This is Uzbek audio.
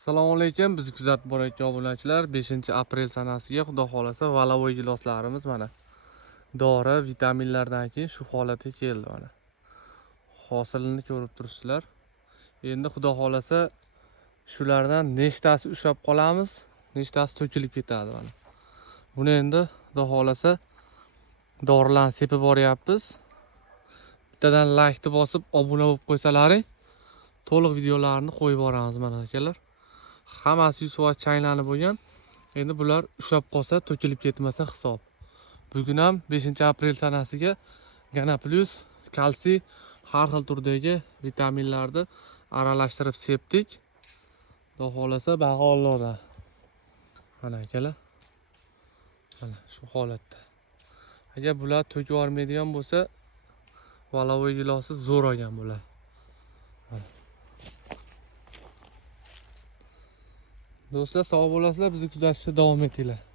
Assalomu alaykum, biz kuzatib borayotgan obunachilar 5-aprel sanasiga xudo xolasa valavoy giloslarimiz mana dori, vitaminlardan keyin shu holatga keldi mana. Hosilini ko'rib turibsizlar. Endi xudo xolasa shulardan nechtasi ushlab qolamiz, nechtasi to'kilib ketadi mana. Buni endi xudo xolasa dorilarni sepib boryapmiz. Bittadan like bosib obuna bo'lib qo'ysalaring, to'liq videolarni qo'yib boramiz mana akalar. Hammasi 100% chaylanib bo'lgan. Endi bular ushlab qolsa, to'kilib ketmasa hisob. Bugun ham 5-aprel sanasiga Gana Plus, kalsiy, har xil turdagi vitaminlarni aralashtirib sepdik. Xudo xolasa bag'i Allohdan. Mana akalar. Mana shu holatda. Agar bular to'kib yubormaydigan bo'lsa, valavoy gilosi zo'r olgan bular. Do'stlar, sog' bo'lasizlar, bizni kuzatishda davom etinglar.